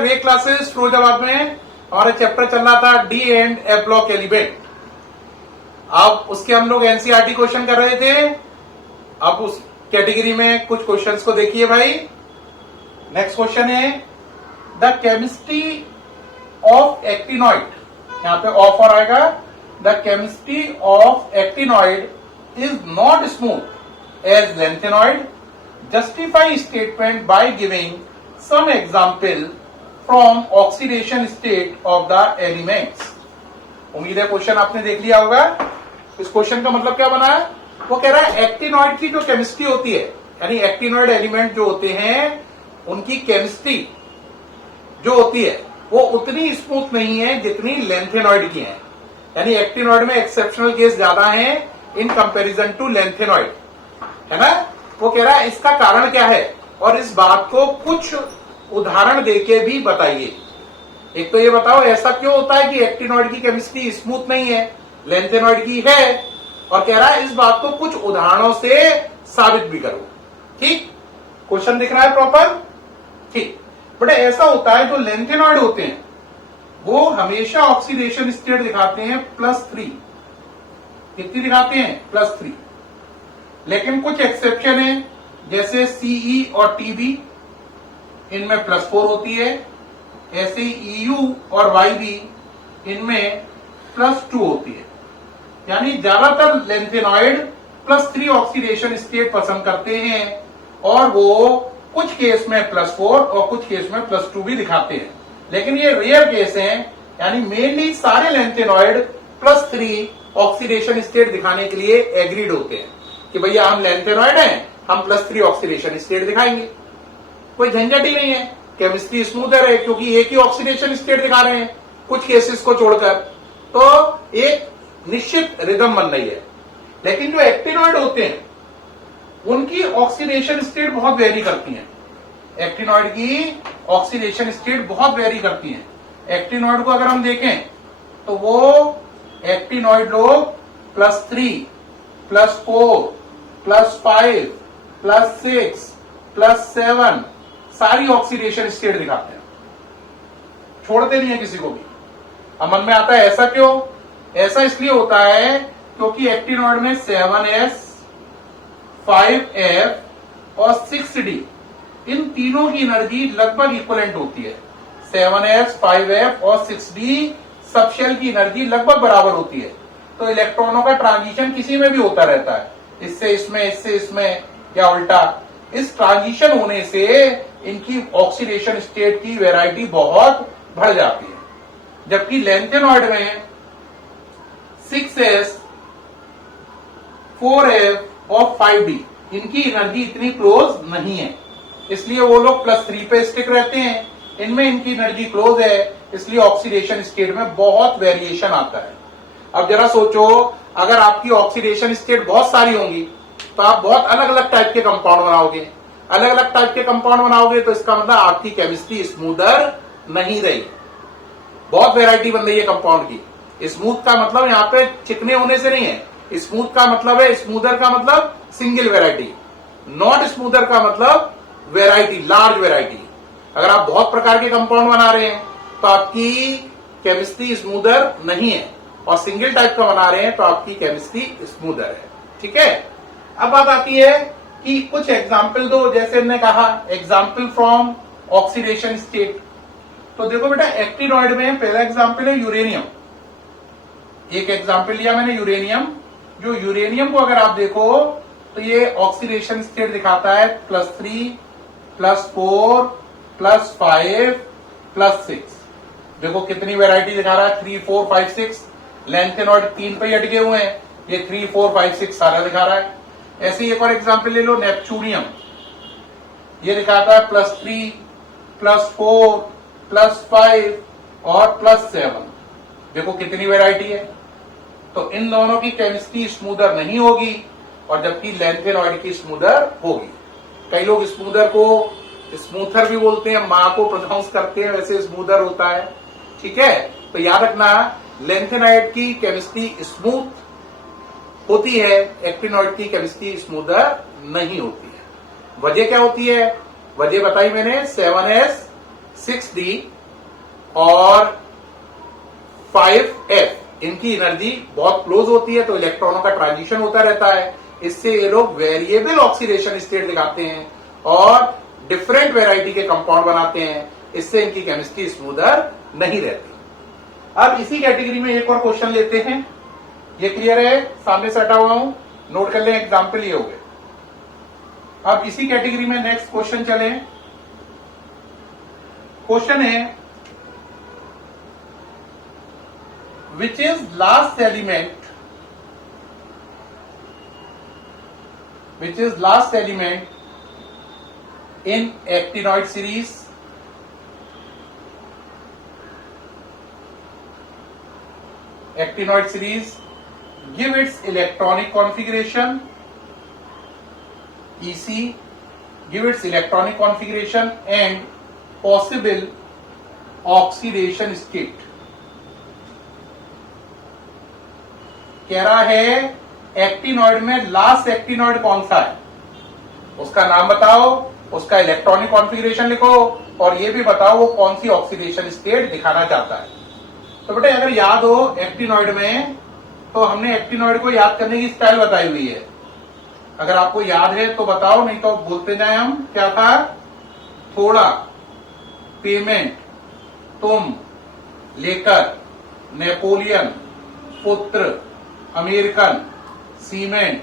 वे classes Firozabad में हमारा chapter चल रहा था D and F block element. अब उसके हम लोग एनसीईआरटी क्वेश्चन कर रहे थे। अब उस कैटेगरी में कुछ क्वेश्चंस को देखिए भाई। नेक्स्ट क्वेश्चन है द केमिस्ट्री ऑफ एक्टिनॉइड, यहां पे ऑफ और आएगा। The chemistry of actinoid is not smooth as lanthanoid, justify statement by giving some example from oxidation state of the elements. उम्मीद है क्वेश्चन आपने देख लिया होगा। इस क्वेश्चन का मतलब क्या बना है, वो कह रहा है एक्टिनॉइड की जो केमिस्ट्री होती है, यानी एक्टिनॉइड एलिमेंट जो होते हैं उनकी केमिस्ट्री जो होती है वो उतनी स्मूथ नहीं है जितनी लेंथेनॉइड की है। यानी एक्टिनॉइड में एक्सेप्शनल केस ज्यादा है इन कंपैरिजन टू लेंथेनॉइड, है ना। वो कह रहा है इसका कारण क्या है और इस बात को कुछ उदाहरण देके भी बताइए। एक तो ये बताओ ऐसा क्यों होता है कि एक्टिनॉइड की केमिस्ट्री स्मूथ नहीं है, लेंथेनॉइड की है, और कह रहा है इस बात को कुछ उदाहरणों से साबित भी करो। ठीक, क्वेश्चन दिख रहा है प्रॉपर। ठीक, बट ऐसा होता है जो लेंथेनॉइड होते हैं वो हमेशा ऑक्सीडेशन स्टेट दिखाते हैं +3। कितनी दिखाते हैं? +3। लेकिन कुछ एक्सेप्शन है, जैसे सीई और टीबी, इनमें +4 होती है। ऐसे ईयू और वाईबी, इनमें +2 होती है। यानी ज्यादातर लेंथेनॉइड +3 ऑक्सीडेशन स्टेट पसंद करते हैं और वो कुछ केस में +4 और कुछ केस में +2 भी दिखाते हैं। लेकिन ये रेयर केस हैं, यानी मेनली सारे लेंथेनॉइड +3 ऑक्सीडेशन स्टेट दिखाने के लिए एग्रीड होते हैं कि भैया हम लेंथेनॉइड हैं, हम +3 ऑक्सीडेशन स्टेट दिखाएंगे। कोई झंझट ही नहीं है, केमिस्ट्री स्मूथर है क्योंकि एक ही ऑक्सीडेशन स्टेट दिखा रहे हैं कुछ केसेस को छोड़कर, तो एक निश्चित रिदम बन रही है। लेकिन जो एक्टिनॉइड होते हैं उनकी ऑक्सीडेशन स्टेट बहुत वेरी करती हैं। एक्टिनॉइड की ऑक्सीडेशन स्टेट बहुत वेरी करती हैं। एक्टिनॉइड को अगर हम देखें तो वो एक्टिनॉइड लोग +3, +4, +5, +6, +7 सारी ऑक्सीडेशन स्टेट दिखाते हैं, छोड़ते नहीं है किसी को भी। अब मन में आता है ऐसा क्यों? ऐसा इसलिए होता है क्योंकि एक्टिनॉइड में 7s, 5f और 6d, इन तीनों की एनर्जी लगभग इक्वलेंट होती है। 7s, 5f और 6d सब शेल की एनर्जी लगभग बराबर होती है। तो इलेक्ट्रॉनों का ट्रांजिशन किसी में भी होता रहता है, इससे इसमें, इससे इसमें या उल्टा। इस ट्रांजिशन होने से इनकी ऑक्सीडेशन स्टेट की वैरायटी बहुत बढ़ जाती है। जबकि लेंथेनॉइड में 6s, 4f और 5d, इनकी एनर्जी इतनी क्लोज नहीं है, इसलिए वो लोग +3 पे स्टिक रहते हैं। इनमें इनकी एनर्जी क्लोज है, इसलिए ऑक्सीडेशन स्टेट में बहुत वेरिएशन आता है। अब जरा सोचो, अगर आपकी ऑक्सीडेशन स्टेट बहुत सारी होंगी तो आप बहुत अलग अलग टाइप के कंपाउंड बनाओगे। अलग अलग टाइप के कंपाउंड बनाओगे तो इसका मतलब आपकी केमिस्ट्री स्मूदर नहीं रही, बहुत वेराइटी बन रही है कंपाउंड की। स्मूथ का मतलब यहाँ पे चिकने होने से नहीं है, स्मूथ का मतलब है, स्मूदर का मतलब सिंगल वेराइटी, नॉट स्मूदर का मतलब वेराइटी, लार्ज वेराइटी। अगर आप बहुत प्रकार के कंपाउंड बना रहे हैं तो आपकी केमिस्ट्री स्मूदर नहीं है, और सिंगल टाइप का बना रहे हैं तो आपकी केमिस्ट्री स्मूदर है। ठीक है, अब बात आती है कि कुछ एग्जाम्पल दो, जैसे इन्होंने कहा एग्जाम्पल फ्रॉम ऑक्सीडेशन स्टेट। तो देखो बेटा, एक्टिनॉइड में पहला एग्जाम्पल है यूरेनियम। एक एग्जाम्पल लिया मैंने यूरेनियम। जो यूरेनियम को अगर आप देखो तो ये ऑक्सीडेशन स्टेट दिखाता है +3, +4, +5, +6। देखो कितनी वैरायटी दिखा रहा है, 3, 4, 5, 6। लेंथेनॉइड 3 पे ही अटके हुए हैं, ये 3, 4, 5, 6 सारा दिखा रहा है। ऐसे ही एक और एग्जाम्पल ले लो, नेपच्यूनियम। ये दिखाता है +3, +4, +5 और +7। देखो कितनी वैरायटी है। तो इन दोनों की केमिस्ट्री स्मूदर नहीं होगी, और जबकि लेंथेनॉइड की स्मूदर होगी। कई लोग स्मूदर को स्मूथर भी बोलते हैं, माँ को प्रोनाउंस करते हैं, वैसे स्मूदर होता है। ठीक है, तो याद रखना लेंथेनॉइड की केमिस्ट्री स्मूथ होती है, एक्टिनॉइड की केमिस्ट्री स्मूदर नहीं होती है। वजह क्या होती है? वजह बताई मैंने, 7s, 6d और 5f इनकी एनर्जी बहुत क्लोज होती है, तो इलेक्ट्रॉनों का ट्रांजिशन होता रहता है। इससे ये लोग वेरिएबल ऑक्सीडेशन स्टेट दिखाते हैं और डिफरेंट वैरायटी के कंपाउंड बनाते हैं। इससे इनकी केमिस्ट्री स्मूदर नहीं रहती। अब इसी कैटेगरी में एक और क्वेश्चन लेते हैं। ये क्लियर है, सामने से हटा हुआ हूं, नोट कर लें, एग्जाम्पल ये हो गए। अब इसी कैटेगरी में नेक्स्ट क्वेश्चन चले। क्वेश्चन है which is last element in actinoid series. Actinoid series, give its electronic configuration EC, give its electronic configuration and possible oxidation state। कह रहा है एक्टिनॉइड में लास्ट एक्टिनॉइड कौन सा है, उसका नाम बताओ, उसका इलेक्ट्रॉनिक कॉन्फ़िगरेशन लिखो और ये भी बताओ वो कौन सी ऑक्सीडेशन स्टेट दिखाना चाहता है। तो बेटे अगर याद हो एक्टिनॉइड में, तो हमने एक्टिनॉइड को याद करने की स्टाइल बताई हुई है। अगर आपको याद है तो बताओ, नहीं तो बोलते जाए हम। क्या था? थोड़ा पेमेंट तुम लेकर, नेपोलियन पुत्र अमेरिकन सीमेंट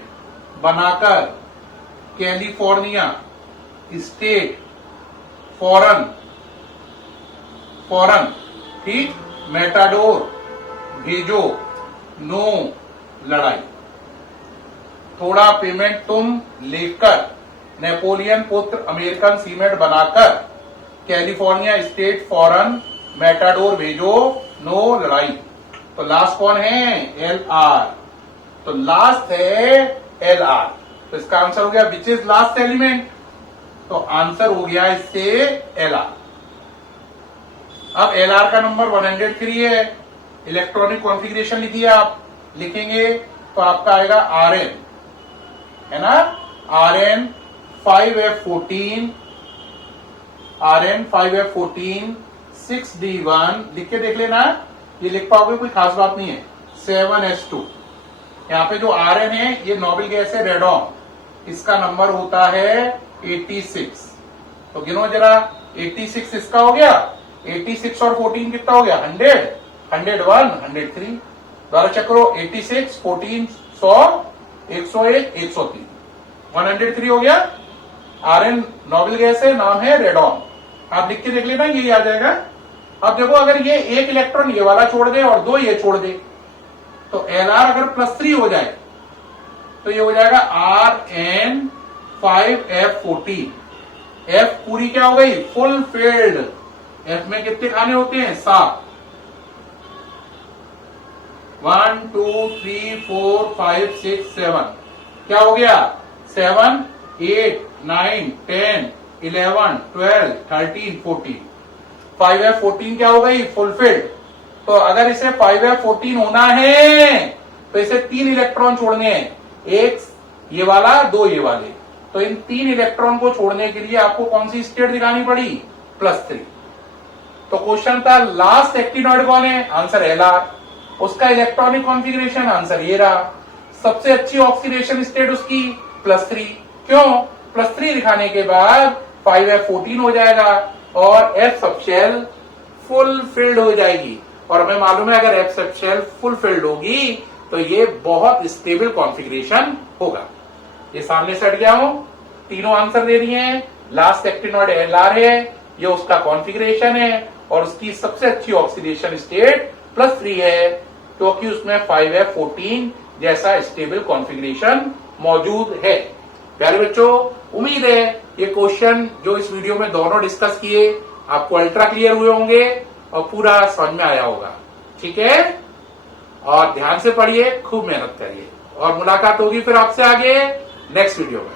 बनाकर, कैलिफोर्निया स्टेट फॉरन, ठीक, मेटाडोर भेजो, नो लड़ाई। थोड़ा पेमेंट तुम लेकर, नेपोलियन पुत्र अमेरिकन सीमेंट बनाकर, कैलिफोर्निया स्टेट फॉरन, मेटाडोर भेजो, नो लड़ाई। तो लास्ट कौन है? L R. तो लास्ट है एल आर। तो इसका आंसर हो गया विच इज लास्ट एलिमेंट। तो आंसर हो गया इससे एल आर। अब एल आर का नंबर 103 है। इलेक्ट्रॉनिक कॉन्फ़िगरेशन लिखिए, आप लिखेंगे तो आपका आएगा आर एन, है ना, are N 5F14, are N 5F14 6D1 लिख के देख लेना, ये लिख पाओगे, कोई खास बात नहीं है। 7S2, यहाँ पे जो आर एन है ये नोबल गैस है रेडॉन, इसका नंबर होता है 86। तो गिनो जरा, 86 इसका हो गया, 86 और 14 कितना हो गया? 100, 101, 103। द्वारा चेक करो, 86, 14, 100, 101, 103, 103 हो गया। आर एन नोबल गैस है, नाम है रेडॉन। आप लिख के देख लेना, यही आ जाएगा। अब देखो, अगर ये एक इलेक्ट्रॉन ये वाला छोड़ दे और 2 ये छोड़ दे, तो एल आर अगर +3 हो जाए तो ये हो जाएगा आर एन 5F14। एफ पूरी क्या हो गई? Full field. एफ में कितने खाने होते हैं? 7। 1 2 3 4 5 6 7, क्या हो गया? 7 8 9 10 11 12 13 14। 5F14 क्या हो गई? फुलफिल्ड। तो अगर इसे 5F14 होना है तो इसे 3 इलेक्ट्रॉन छोड़ने हैं, एक ये वाला, 2 ये वाले। तो इन 3 इलेक्ट्रॉन को छोड़ने के लिए आपको कौन सी स्टेट दिखानी पड़ी? +3। तो क्वेश्चन था लास्ट एक्टिनॉइड कौन है? Answer L R. उसका इलेक्ट्रॉनिक कॉन्फ़िगरेशन, आंसर ये रहा। सबसे अच्छी ऑक्सीडेशन स्टेट उसकी +3। क्यों? +3 दिखाने के बाद 5F14 हो जाएगा और एफ सबशेल फुल फिल्ड हो जाएगी। और हमें मालूम है अगर एफ सबशेल फुल फिल्ड होगी तो ये बहुत स्टेबल कॉन्फ़िगरेशन होगा। ये सामने से हट गया हूं, तीनों आंसर दे दिए हैं। लास्ट एक्टिनॉइड एल आर है, ये उसका कॉन्फ़िगरेशन है और उसकी सबसे अच्छी ऑक्सीडेशन स्टेट +3 है, क्योंकि उसमें 5F14 जैसा स्टेबल कॉन्फ़िगरेशन मौजूद है। प्यारे बच्चों, उम्मीद है ये क्वेश्चन जो इस वीडियो में दोनों डिस्कस किए आपको अल्ट्रा क्लियर हुए होंगे और पूरा समझ में आया होगा। ठीक है, और ध्यान से पढ़िए, खूब मेहनत करिए और मुलाकात होगी फिर आपसे आगे नेक्स्ट वीडियो में।